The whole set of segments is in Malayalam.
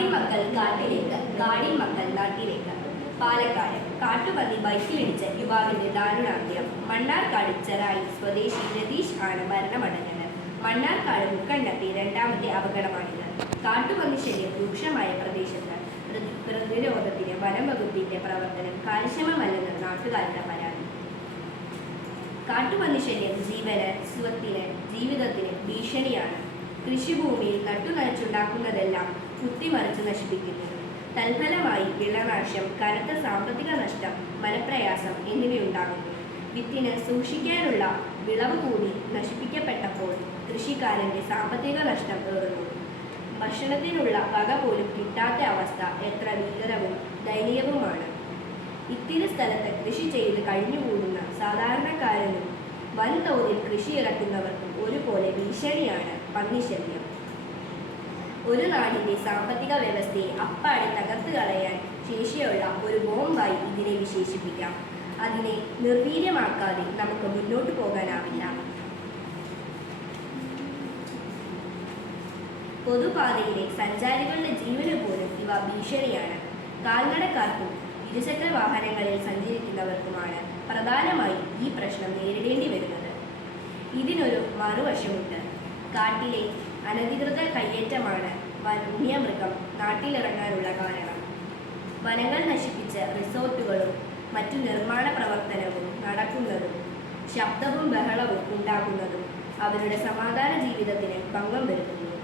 നാടിൻ മക്കൾ കാട്ടിലേക്ക്, കാടിൻ മക്കൾ നാട്ടിലേക്ക്. പാലക്കാട് കാട്ടുപന്നി ബൈക്കിലിടിച്ച യുവാവിന്റെ ദാരുണാന്ത്യം. മണ്ണാർക്കാട് ചെറായി സ്വദേശി രതീഷ് ആണ് മരണമടഞ്ഞത്. മണ്ണാർക്കാട് മുക്കണ്ടത്തെ രണ്ടാമത്തെ അപകടമാണിത്. കാട്ടുപന്നി ശല്യം രൂക്ഷമായ പ്രദേശത്ത് പ്രതിരോധത്തിന് വനം വകുപ്പിന്റെ പ്രവർത്തനം കാര്യക്ഷമമല്ലെന്ന് നാട്ടുകാരുടെ പരാതി. കാട്ടുപന്നി ശല്യം ജീവന്, സ്വത്തിന്, ജീവിതത്തിന് ഭീഷണിയാണ്. കൃഷിഭൂമിയിൽ നട്ടുനനച്ചുണ്ടാക്കുന്നതെല്ലാം കുത്തിമറിച്ച് നശിപ്പിക്കുന്നു. തൽഫലമായി വിളനാശം, കനത്ത സാമ്പത്തിക നഷ്ടം, മനപ്രയാസം എന്നിവയുണ്ടാകുന്നു. വിത്തിന് സൂക്ഷിക്കാനുള്ള വിളവ് കൂടി നശിപ്പിക്കപ്പെട്ടപ്പോൾ കൃഷിക്കാരന്റെ സാമ്പത്തിക നഷ്ടം ഏറുന്നു. ഭക്ഷണത്തിനുള്ള വക പോലും കിട്ടാത്ത അവസ്ഥ എത്ര ഭീകരവും ദയനീയവുമാണ്. ഇത്തിരി സ്ഥലത്ത് കൃഷി ചെയ്ത് കഴിഞ്ഞുകൂടുന്ന സാധാരണക്കാരനും വൻതോതിൽ കൃഷി ഇറക്കുന്നവർക്കും ഒരുപോലെ ഭീഷണിയാണ് പന്നിശല്യം. ഒരു നാടിന്റെ സാമ്പത്തിക വ്യവസ്ഥയെ അപ്പാടെ തകർത്ത് കളയാൻ ശേഷിയുള്ള ഒരു ബോംബായി ഇതിനെ വിശേഷിപ്പിക്കാം. അതിനെ നിർവീര്യമാക്കാതെ നമുക്ക് മുന്നോട്ട് പോകാനാവില്ല. പൊതുപാതയിലെ സഞ്ചാരികളുടെ ജീവന് പോലും ഇവ ഭീഷണിയാണ്. കാൽനടക്കാർക്കും ഇരുചക്ര വാഹനങ്ങളിൽ സഞ്ചരിക്കുന്നവർക്കുമാണ് പ്രധാനമായും ഈ പ്രശ്നം നേരിടേണ്ടി വരുന്നത്. ഇതിനൊരു മറുവശമുണ്ട്. കാട്ടിലെ അനധികൃത കയ്യേറ്റമാണ് വന്യമൃഗം നാട്ടിലിറങ്ങാനുള്ള കാരണം. വനങ്ങൾ നശിപ്പിച്ച് റിസോർട്ടുകളും മറ്റു നിർമ്മാണ പ്രവർത്തനവും നടക്കുന്നതും ശബ്ദവും ബഹളവും ഉണ്ടാകുന്നതും അവരുടെ സമാധാന ജീവിതത്തിന് ഭംഗം വരുത്തുന്നു.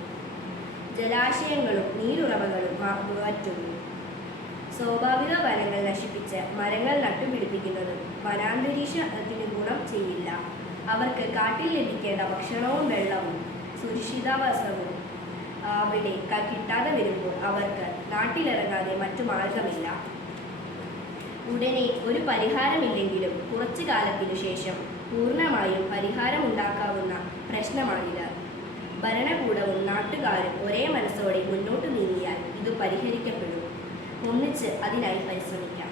ജലാശയങ്ങളും നീരുറവകളും മാറ്റുന്നു. സ്വാഭാവിക വനങ്ങൾ നശിപ്പിച്ച് മരങ്ങൾ നട്ടുപിടിപ്പിക്കുന്നതും വനാന്തരീക്ഷത്തിന് ഗുണം ചെയ്യില്ല. അവർക്ക് കാട്ടിൽ ലഭിക്കേണ്ട ഭക്ഷണവും വെള്ളവും സുരക്ഷിതാവാസവും അവിടെ കിട്ടാതെ വരുമ്പോൾ അവർക്ക് നാട്ടിലിറങ്ങാതെ മറ്റു മാർഗമില്ല. ഉടനെ ഒരു പരിഹാരമില്ലെങ്കിലും കുറച്ചു കാലത്തിനു ശേഷം പൂർണ്ണമായും പരിഹാരമുണ്ടാക്കാവുന്ന പ്രശ്നമാണിത്. ഭരണകൂടവും നാട്ടുകാരും ഒരേ മനസ്സോടെ മുന്നോട്ട് നീങ്ങിയാൽ ഇത് പരിഹരിക്കപ്പെടും. ഒന്നിച്ച് അതിനായി പരിശ്രമിക്കാം.